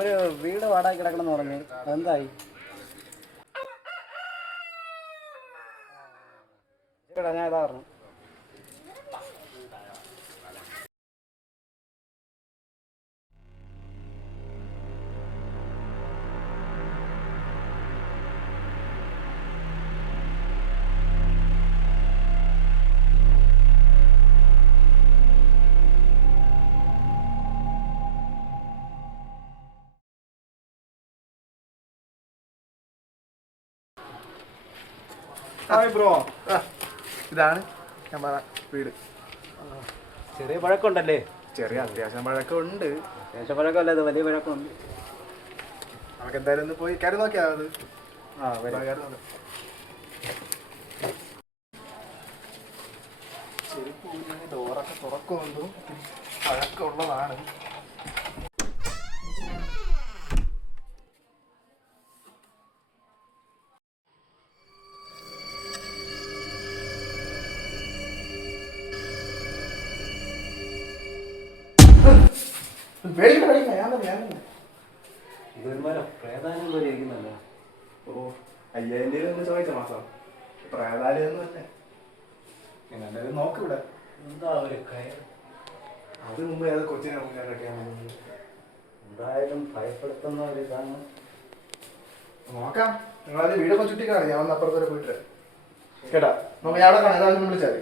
ഒരു വീട് വാടക കിടക്കണമെന്ന് പറഞ്ഞു, എന്തായി? ഞാൻ ഇതാ പറഞ്ഞു. ഹായ് ബ്രോ, ഇതാണ് നമ്മുടെ വീട്. ചെറിയ പഴക്കമുണ്ടല്ലേ? ചെറിയ അത്യാവശ്യം പഴക്കമുണ്ട്. അത്യാവശ്യം പഴക്കമല്ല, ഇത് വലിയ പഴക്കമുണ്ട്. നമുക്ക് എന്തായാലും ഒന്ന് പോയി കയറി നോക്കിയാ അത്. ചെരുപ്പ് ഡോറൊക്കെ തുറക്കുമെന്നും പഴക്കമുള്ളതാണ്. ഓ, 5000 രൂപ ചോദിച്ച മാസം പ്രേതാലയൊന്നും അല്ലേ. എന്തായാലും നോക്കിവിടെ. എന്താ ഒരു കയർ? അത് മുമ്പ് ഏത് കൊച്ചിനെ കെട്ടിയാണ്. എന്തായാലും ഭയപ്പെടുത്തുന്ന ഒരു ഇതാണ്. നോക്കാം, നിങ്ങളത് വീടൊക്കെ ചുറ്റിക്കാണ്. ഞാൻ വന്ന് അപ്പുറത്ത് വരെ പോയിട്ട് കേട്ടാ. നമുക്ക് അവിടെ കാണാൻ വിളിച്ചാൽ